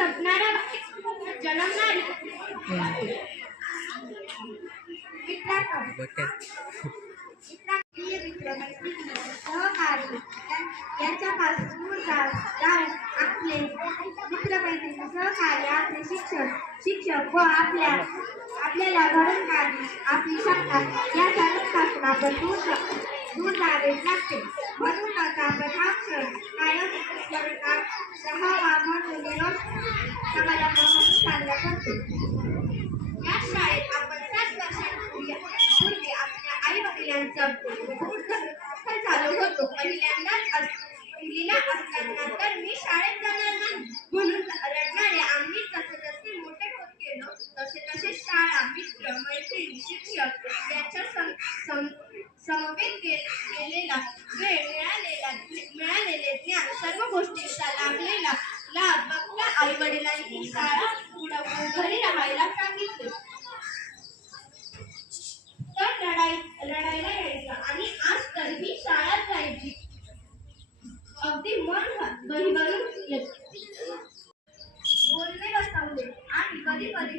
जपणारा जन्मणारी सहकारी यांच्यापासून दूर जाऊन आपले मित्रमैत्रिणी सहकारी आपले शिक्षक व आपल्याला घडवून काढणे आपली शक्ती या सर्वांपासून आपण दूर जावे लागते. म्हणूनच आपण हा क्षण कायम राहावा म्हणून निरोप समारंभापासून साजरा करतो. या शाळेत आपण 7 वर्षांपूर्वी आपल्या आई वडिलांचा चालू होतो. पहिलीला असताना तर मी शाळेत जाणार नाही म्हणून रडणारे आम्ही जसे मोठे होत गेलो तसे शाळा मित्र मैत्रिणी शिक्षक याच्या समवेत गेलेला वेळ मिळालेले ज्ञान सर्व गोष्टींचा लागलेला लाभ बघता आई वडिलांनी शाळा उडवून घरी राहायला सांगितले. तर लढायला यायचं आणि आज तरीही शाळेत जायची अगदी मन बहिवरून येते. बोलणे बसवले आणि कधी कधी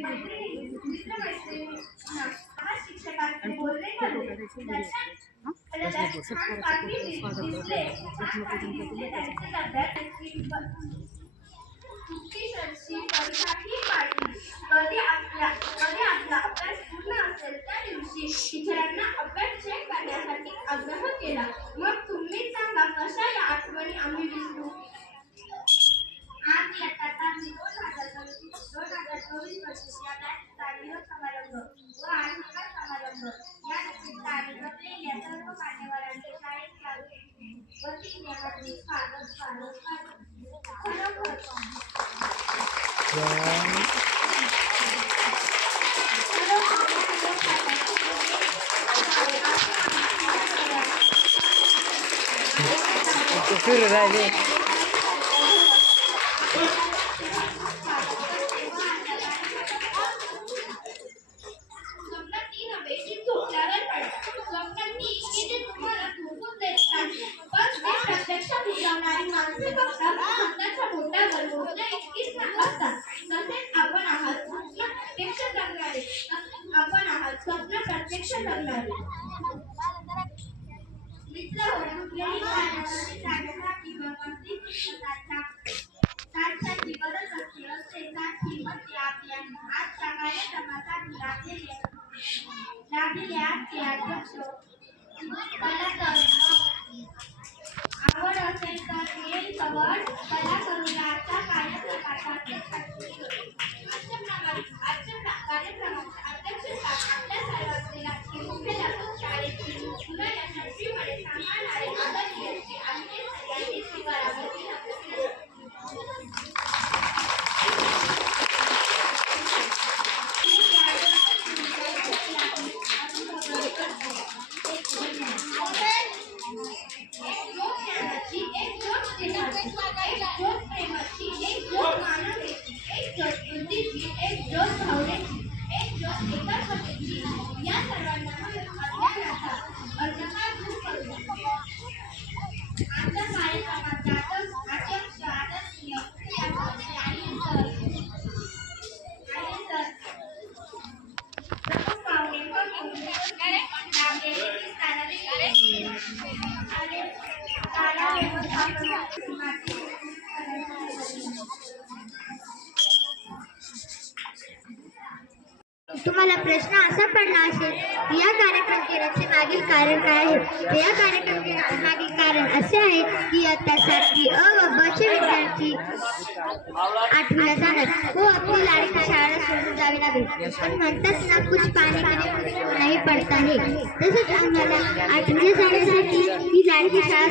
मित्रमैत्रिणींना शिक्षकांचे बोलणे करले कधी आपला अभ्यास पूर्ण असेल त्या दिवशी टीचरांना अभ्यास चेक करण्यासाठी आग्रह केला. मग तुम्ही सांगा कशा या आठवणी आम्ही विसरू. आज येतात 2024 वर्षीच्या कार्यक्रम समारंभ व आठवण समारंभ या निमित्ताने जमलेल्या सर्व मान्यवरांचे शाळेच्या वतीने हार्दिक स्वागत. फिर राहिले आवड असेल तर येईल सवड कला करूया आता कार्यक्रमाचा कार्यक्रमाचे अध्यक्ष आपल्या सर्वांचे मुख्याध्यापक शाळेची मुलं या शक्तीमुळे सांभाळणारे आदरणीय आणि ते सगळ्यांनी स्वीकारावे. तुम्हाला प्रश्न असा पडला असेल की या कार्यक्रम केल्याचे मागील कारण काय आहे. तर या कार्यक्रम केल्याचे मागील कारण असे आहे की इयत्ता 7वी अ व ब चे विद्यार्थी 8वीला जाणार व आपली लाडकी शाळा सोडून जावी लागेल. पण म्हणतात ना कुछ पाणी पिणे कुछ नाही पडता है. तसंच आम्हाला 8वीला जाण्यासाठी ही लाडकी शाळा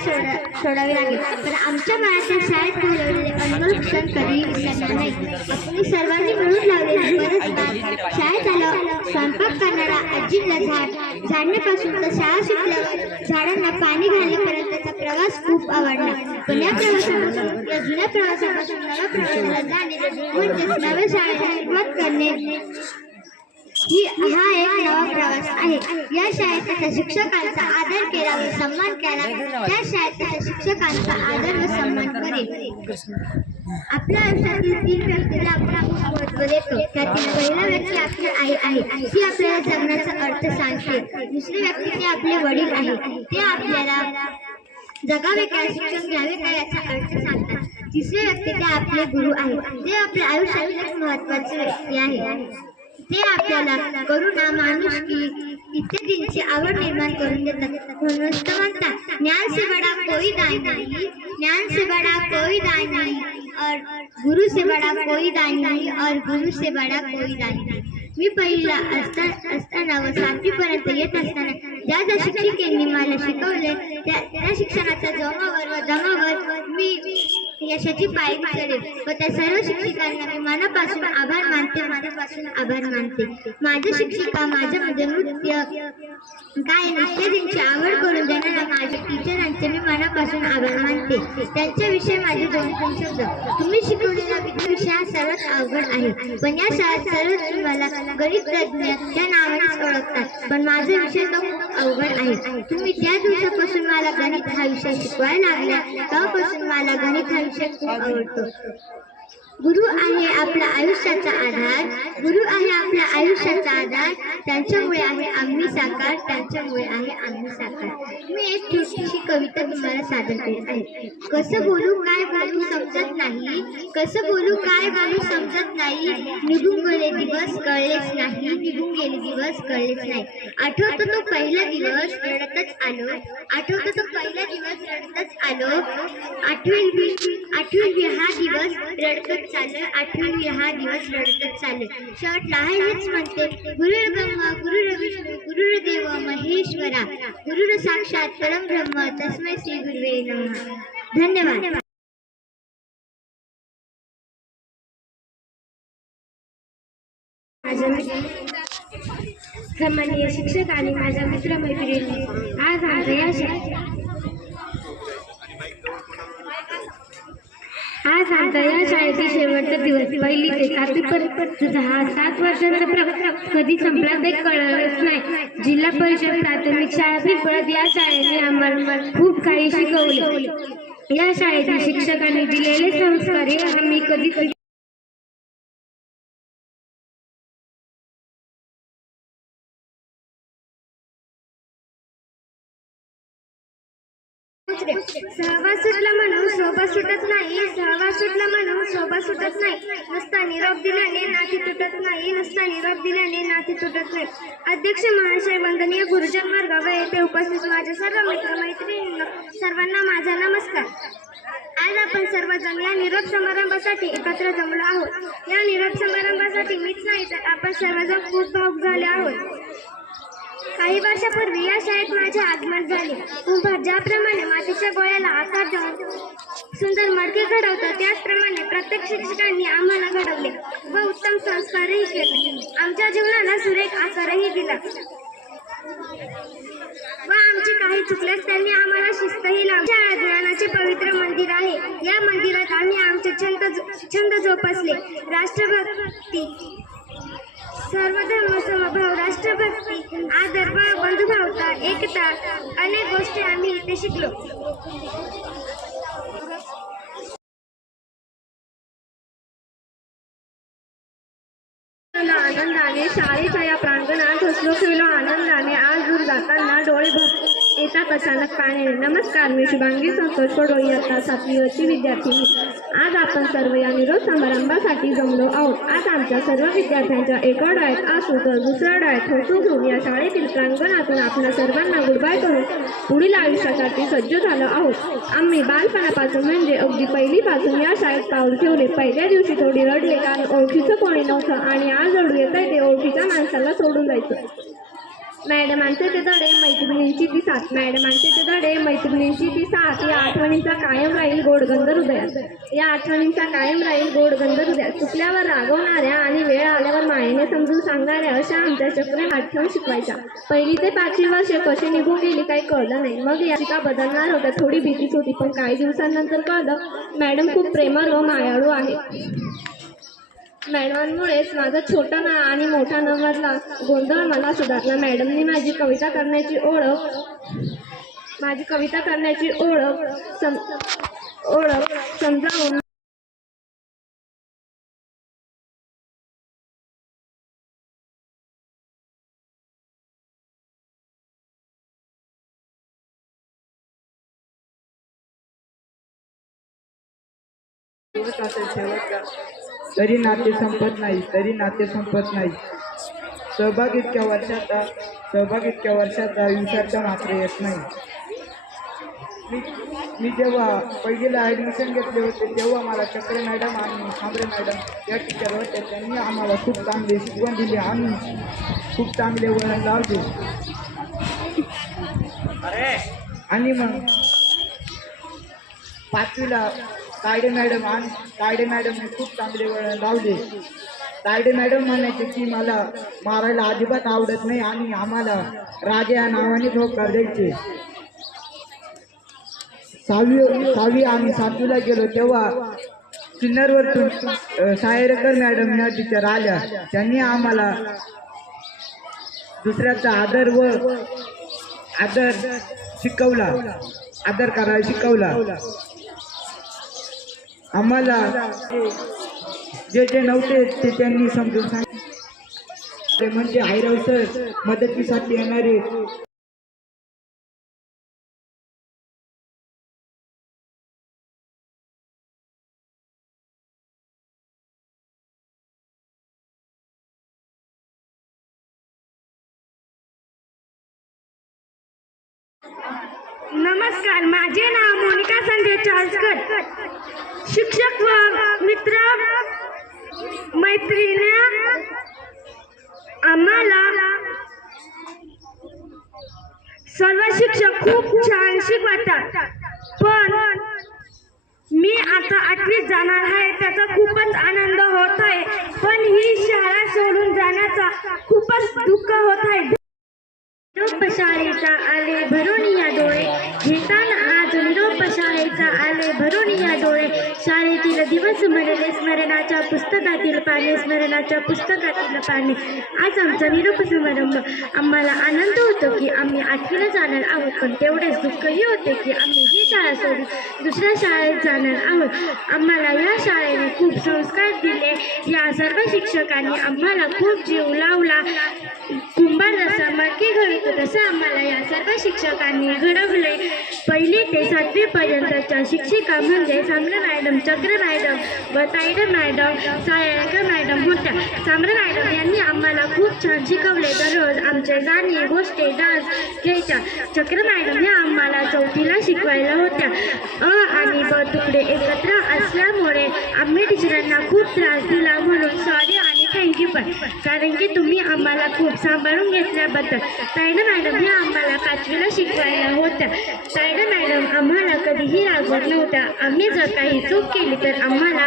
सोडावी लागेल. पण आमच्या बाळाच्या शाळेत घालवलेले अनमोल क्षण कधीही विसरणार नाही. आपण सर्वांनी मिळून लावलेले परस्पर शाळेत स्वयंपाक करणारा आजीला झाडण्यापासून तर शाळा सुटल्यावर झाडांना पाणी घालण्यापर्यंतचा प्रवास खूप आवडला. पण या प्रवासापासून या जुन्या प्रवासापासून नव्या प्रवासाला जाणे म्हणजेच नव्या शाळेला सुरुवात करणे हा एक नवा प्रवास आहे. या शाळेत त्याच्या शिक्षकांचा आदर केला व सन्मान केला. त्या शाळेत त्याच्या शिक्षकांचा आदर व सन्मान करेल. आपल्या आयुष्यातील 3 व्यक्तीला आपण खूप महत्त्व देतो. त्यातील पहिला व्यक्ती आपली आई आहे. ती आपल्याला जगण्याचा अर्थ सांगते. दुसरी व्यक्ती ते आपले वडील आहे. ते आपल्याला जगावे काय, शिक्षण घ्यावे काय याचा अर्थ सांगतात. तिसरे व्यक्ती ते आपले गुरु आहेत. ते आपल्या आयुष्यातील एक महत्त्वाचे व्यक्ती आहे. ते आपल्याला करुणा, माणुसकी इत्यादींची आवड निर्माण करून देतात. म्हणूनच तर म्हणतात, ज्ञान से बड़ा कोई दान नहीं, ज्ञान से बड़ा कोई दान नहीं और गुरु से बड़ा कोई दान नहीं और गुरु से बड़ा कोई दान नहीं. मी पहिला असताना व 7वी पर्यंत येत असताना ज्या शिक्षिकेंनी मला शिकवले त्या शिक्षणाच्या जोमावर व दमावर मी यशाची पायरी चढेल व त्या सर्व शिक्षिकांना मी मनापासून आभार मानते. माझ्या शिक्षिका माझ्यामध्ये नृत्य, गायन इत्यादींची आवड करून देणाऱ्या माझ्या टीचरांचे मी मनापासून आभार मानते. त्यांच्याविषयी माझे 2-3 शब्द. तुम्ही शिकवलेला विषय हा सर्वात अवघड आहे, पण या शाळेत सर्वच मला गणित तज्ञ या नावानेच ओळखतात. पण माझा विषय तो खूप अवघड आहे. तुम्ही ज्या दिवसापासून मला गणित हा विषय शिकवायला लागला तेव्हापासून मला गणित हा विषय खूप आवडतो. गुरु आहे आपल्या आयुष्याचा आधार, गुरु आहे आपल्या आयुष्याचा आधार. त्यांच्यामुळे आहे आम्ही साकार, त्यांच्यामुळे आहे आम्ही साकार. मी एक छोटीशी कविता तुम्हाला सादर करत आहे. कसं बोलू काय बोलू समजत नाही, कसं बोलू काय बोलू समजत नाही. निघून गेले दिवस कळलेच नाही, निघून गेले दिवस कळलेच नाही. आठवतो तो पहिला दिवस रडतच आलो, आठवतो तो पहिला दिवस रडतच आलो. आठवी हा दिवस रडतच चाललं, आठवी हा दिवस रडतच चाललं. शेवटला हेच म्हणते, गुरुर् ब्रह्मा गुरुर् विष्णू गुरुर्देव महेश्वरा गुरुर् साक्षात परमब्रह्म तस्मै श्री गुरुवे नमः. धन्यवाद. सन्माननीय शिक्षक आणि माझ्या मित्रमैत्रिणी, आज आमचा या शाळेतील शेवटचा दिवस. 1ली ते 7वी पर्यंत हा 7 वर्षांचा प्रवास कधी संपला ते कळलंच नाही. जिल्हा परिषद प्राथमिक शाळा पिंपळत या शाळेने आम्हाला खूप काही शिकवले. या शाळेतील शिक्षकांनी दिलेले संस्कार आम्ही कधी सहवास सुटला म्हणून सोबत सुटत नाही, सहवास सुटला म्हणून सोबत सुटत नाही. नुसता निरोप दिल्याने नाती तुटत नाही, नुसता निरोप दिल्याने नाती तुटत नाही. अध्यक्ष महाशय, वंदनीय गुरुजन वर्ग व येथे उपस्थित माझ्या सर्व मित्रमैत्रिणींना सर्वांना माझा नमस्कार. आज आपण सर्वजण या निरोप समारंभासाठी एकत्र जमलो आहोत. या निरोप समारंभासाठी मीच नाही तर आपण सर्वजण खूप भावुक झाले आहोत. काही वर्षापूर्वी या शाळेत माझे आगमन झाले. कुंभार ज्याप्रमाणे मातीच्या गोळ्याला आकार देऊन सुंदर मडके घडवतात त्याचप्रमाणे प्रत्येक शिक्षकांनी आम्हाला घडवले व उत्तम संस्कारही केले. आमच्या जीवनाला सुरेख आकारही दिला व आमची काही चुकल्यास त्यांनी आम्हाला शिस्तही लावली. शाळा ज्ञानाचे पवित्र मंदिर आहे. या मंदिरात आम्ही आमचे छंद जोपासले. राष्ट्रभक्ती, सर्वधर्म समभाव, राष्ट्रभक्ती, आदर व बंधुभावता, एकता अनेक गोष्टी आम्ही इथे शिकलो. आनंदाने शाळेच्या या प्रांगणात हसलो खेळलो आनंदाने. आज दूर जाताना डोळे भरले येतात अचानक पाण्याने. नमस्कार, मी शुभांगी संतोष पडोळी, इयत्ता 7वी वर्षी विद्यार्थिनी. आज आपण सर्व या निरोप समारंभासाठी जमलो आहोत. आज आमच्या सर्व विद्यार्थ्यांच्या एका डोळ्यात आसू तर दुसऱ्या डोळ्यात हसू घेऊन या शाळेतील प्रांगणातून आपल्या सर्वांना गुडबाय करून पुढील आयुष्यासाठी सज्ज झालो आहोत. आम्ही बालपणापासून म्हणजे अगदी पहिलीपासून या शाळेत पाऊल ठेवले. पहिल्या दिवशी थोडी रडले कारण ओळखीचं कोणी नव्हतं आणि आज रडू येत आहे ते ओळखीच्या माणसाला सोडून जायचं. मॅडमांचे ते धडे, मैत्रिणींची ती साथ, मॅडमांचे ते धडे, मैत्रिणींची ती साथ, या आठवणींचा कायम राहील गोडगंध हृदयात. या आठवणींचा कायम राहील गोडगंध हृदयात. चुकल्यावर रागवणाऱ्या आणि वेळ आल्यावर मायेने समजून सांगणाऱ्या अशा आमच्या चक्री आठवण शिकवायच्या. 1ली ते 5वी वर्षे कशी निघून गेली काही कळलं नाही. मग या शिका बदलणार होत्या, थोडी भीतीच होती. पण काही दिवसांनंतर कळलं मॅडम खूप प्रेमळ व मायाळू आहे. मॅडमांमुळेच माझा छोटा ना आणि मोठा नंबरला गोंधळ मला सुधारला. मॅडमनी माझी कविता करण्याची ओळख समजावून दिवस असेल शेवटचा तरी नाते संपत नाही. सहभाग इतक्या वर्षाचा विसरता मात्र येत नाही. मी जेव्हा पहिलीला ॲडमिशन घेतले होते तेव्हा मला चक्र मॅडम आणि सांबरे मॅडम या टीचर होत्या. त्यांनी आम्हाला खूप चांगले शिकवण दिली आणि खूप चांगले वळण लावले. आणि मग 5वीला तायडे मॅडमने खूप चांगले वळण लावले. तायडे मॅडम म्हणायचे की मला मारायला अजिबात आवडत नाही आणि आम्हाला राजे या नावाने होकार द्यायचे. 6वी आणि 7वीला गेलो तेव्हा सिन्नरवरतून सायरकर मॅडम ह्या टीचर आल्या. त्यांनी आम्हाला दुसऱ्याचा आदर करायला शिकवला. आम्हाला जे नव्हते ते त्यांनी समजून सांगितले. म्हणजे आयराव सर मदतीसाठी येणारे. नमस्कार, माझे नाव मोनिका संजय चाळसकर. शिक्षक व मित्र मैत्रिणी आम्हाला सर्व शिक्षक खूप छान शिकवतात. पण मी आता 8वीत जाणार आहे, त्याचा खूपच आनंद होत आहे. पण ही शाळा सोडून जाण्याचा खूपच दुःख होत आहे. निरोप शाळेचा आले भरून या डोळे, घेताना आज निरोप शाळेचा आले भरून या डोळे. शाळेतील दिवस म्हणले स्मरणाच्या पुस्तकातील पाने. आज आमचा निरोप समारंभ. आम्हाला आनंद होतो की आम्ही 8वीला जाणार आहोत, पण तेवढेच दुःखही होते की आम्ही ही शाळा सोडून दुसऱ्या शाळेत जाणार आहोत. आम्हाला या शाळेने खूप संस्कार दिले. या सर्व शिक्षकांनी आम्हाला खूप जीव लावला. कुंभार जसा मडकी घडतो तसं आम्हाला या सर्व शिक्षकांनी घडवले. 1ली ते 7वी पर्यंतच्या शिक्षिका म्हणजे सांबरे मॅडम, चक्र मॅडम व तायडे मॅडम, सायरकर मॅडम होत्या. सांबरे मॅडम यांनी आम्हाला खूप छान शिकवले. दररोज आमचे गाणी, गोष्टी, डान्स घ्यायच्या. चक्र मॅडम या आम्हाला 4थीला शिकवायला होत्या. आणि ब तुकडे एकत्र असल्यामुळे आम्ही टीचरांना खूप त्रास दिला, म्हणून सॉरी आणि थँक्यू पण, कारण की तुम्ही आम्हाला खूप सांभाळून घेतल्याबद्दल. तायडे मॅडम या आम्हाला 5वीला शिकवायला होत्या. तायडे मॅडम आम्हाला कधीही रागवत नव्हत्या. आम्ही जर काही चूक केली तर आम्हाला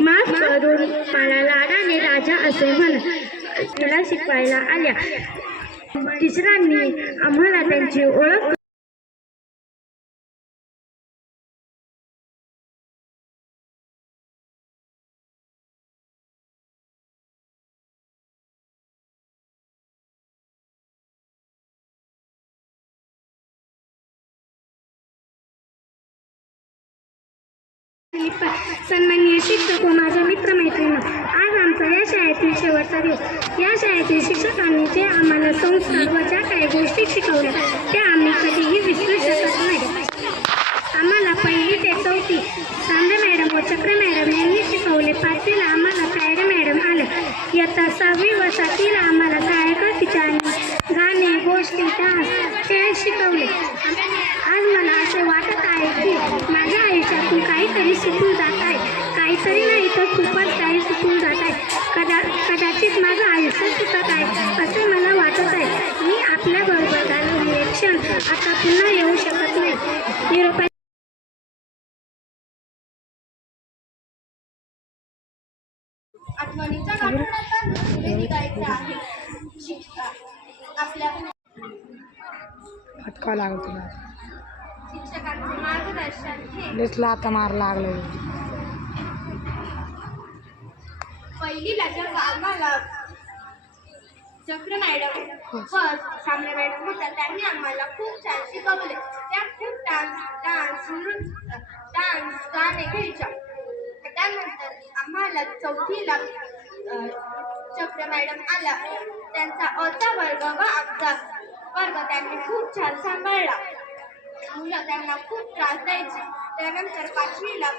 माफ करून मला लाडाने राजा असे म्हणत शिकवायला आल्या. टीचरांनी आम्हाला त्यांची ओळख सन्माननीय शिक्षक व माझ्या मित्रमैत्रिणी, आज आमचा या शाळेतील शेवटचा दिवस. या शाळेतील शिक्षकांनी जे आम्हाला संस्कार व ज्या काही गोष्टी शिकवल्या त्या आम्ही कधीही विसरू शकत नाही. आम्हाला 1ली ते 4थी सांबरे मॅडम व चक्र मॅडम यांनी शिकवले. 5वीला आम्हाला तायडे मॅडम आल्या. इयत्ता 6वी व 7वीला आम्हाला सायरकर टीचरांनी गाणे, गोष्टी, डान्स, खेळ शिकवले. आज मला असे वाटत आहे की माझ्या आयुष्यातून काहीतरी शिकून जात आहे. काहीतरी नाही तर खूपच काही शिकून जात आहे. कदाचित माझं आयुष्य सुटत आहे असे मला वाटत आहे. मी आपल्याबरोबर घालवलेले क्षण आता पुन्हा येऊ शकत नाही. निरोप. आठवणीच्या गाठोड्यात पुढे निघायचे आहे. आपल्या फटका लागला तुला. शिक्षकांचे मार्गदर्शन हे लेसला आता मार लागले. पहिलीला जेव्हा आम्हाला चक्र मॅडम व सामने मॅडम होत्या त्यांनी आम्हाला खूप छान शिकवले. त्या खूप डान्स गाणे घ्यायच्या. त्यानंतर आम्हाला चौथीला चक्र मॅडम आला. त्यांचा अचा वर्ग व आमचा वर्ग त्यांनी खूप छान सांभाळला. मुलं त्यांना खूप त्रास द्यायचे. त्यानंतर पाचवीला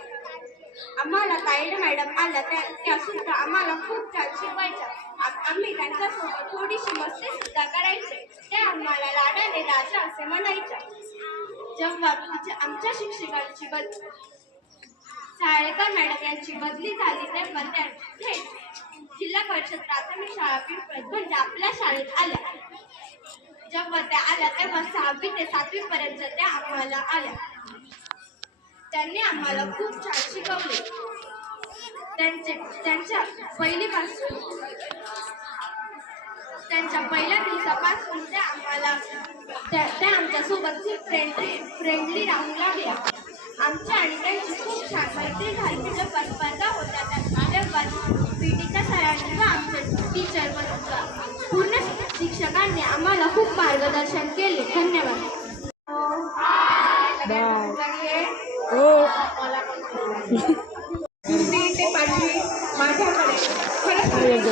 आम्हाला तायडे मॅडम आल्या. त्या सुद्धा आम्हाला खूप छान शिकवायच्या. आम्ही त्यांच्यासोबत थोडीशी मस्ती सुद्धा करायचे. त्या आम्हाला लाडाने राजा असे म्हणायच्या. जेव्हा आमच्या शिक्षकांची साळेकर मॅडम यांची बदली झाली तेव्हा त्या जिल्हा परिषद प्राथमिक शाळा पिंपळद म्हणजे आपल्या शाळेत आल्या. जेव्हा त्या आल्या तेव्हा 6वी ते 7वी पर्यंत त्या आम्हाला आल्या. त्यांनी आम्हाला खूप छान शिकवले. त्यांच्या पहिल्या दिवसापासून त्या आमच्यासोबत खूप फ्रेंडली राहू लागल्या. आमच्या आणि त्यांची खूप छान मैत्री झाली. जेव्हा स्पर्धा होत्या तेव्हा पीटीच्या सरांनी व आमच्या टीचर व पूर्ण शिक्षकांनी आम्हाला खूप मार्गदर्शन केले. धन्यवाद. दुसरी ते 5वी माझ्याकडे खरंच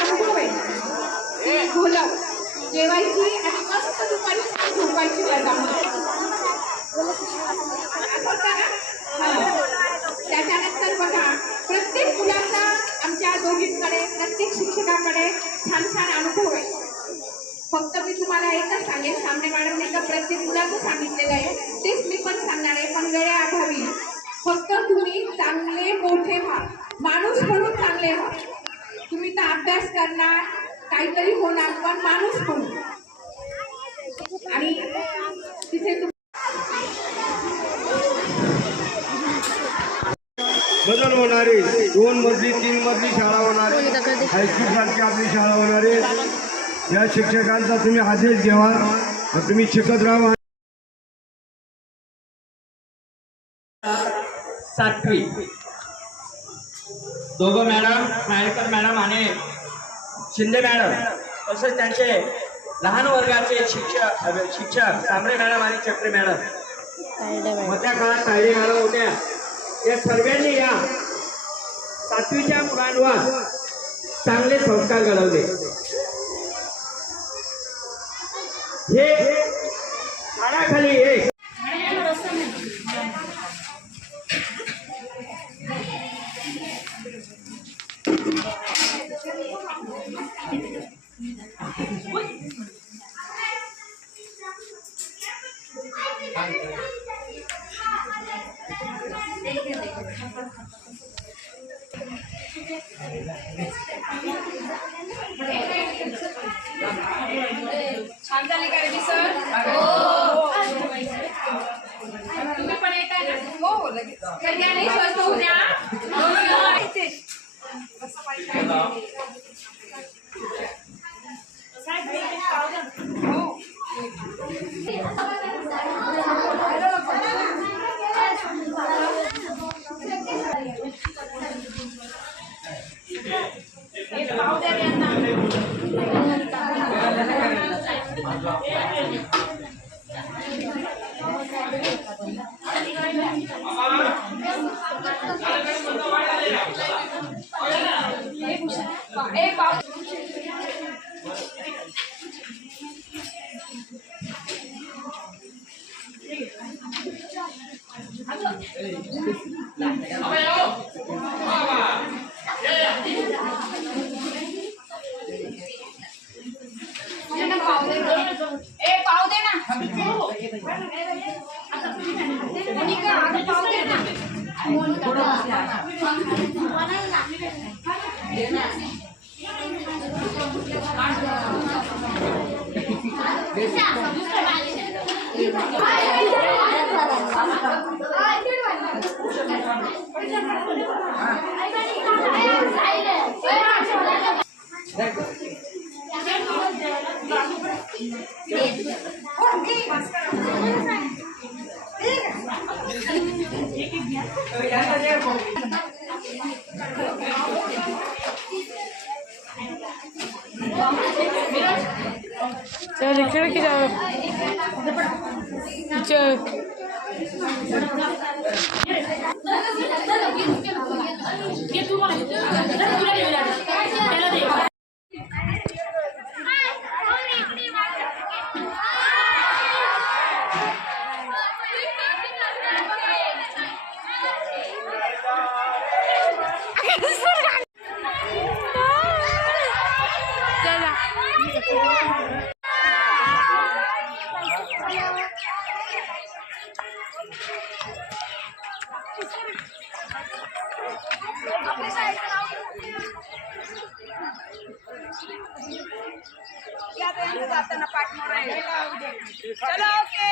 अनुभव आहे. घोलक जेवायची आणि मस्त दुपारी झोपायची जागा. त्याच्यानंतर बघा प्रत्येक मुलाचा आमच्या दोघींकडे प्रत्येक शिक्षकाकडे छान छान अनुभव आहे. फक्त मी तुम्हाला एकच सांगेन, सामने मॅडमने तर प्रत्येक मुलाचं सांगितलेलं आहे तेच मी पण सांगणार आहे. पण वेळेअभावी फक्त तुम्ही चांगले मोठे व्हा, माणूस म्हणून चांगले व्हा. तुम्ही तर अभ्यास करणार काहीतरी होणार पण माणूस म्हणून. आणि तिथे बदल होणारे 2 मजली 3 मजली शाळा होणारे हायस्कूल सारखी आपली शाळा होणारे या शिक्षकांचा तुम्ही आदेश घ्यावा. तुम्ही शिकत राहा. 7वी दोघं मॅडम नायकर मॅडम आणि शिंदे मॅडम तसेच त्यांचे लहान वर्गाचे शिक्षक सांबरे मॅडम आणि चक्रे मॅडम मोठ्या काळात तायडे मॅडम होत्या. या सर्वांनी या 7वीच्या मुलांवर चांगले संस्कार घडवले. हे झाडाखाली एक छान झाली का रे सर? तुम्ही पण येताय ना? हो लगेच. कल्याणी स्वस्त उद्या. जाताना पाठमोर आहे. चलो ओके.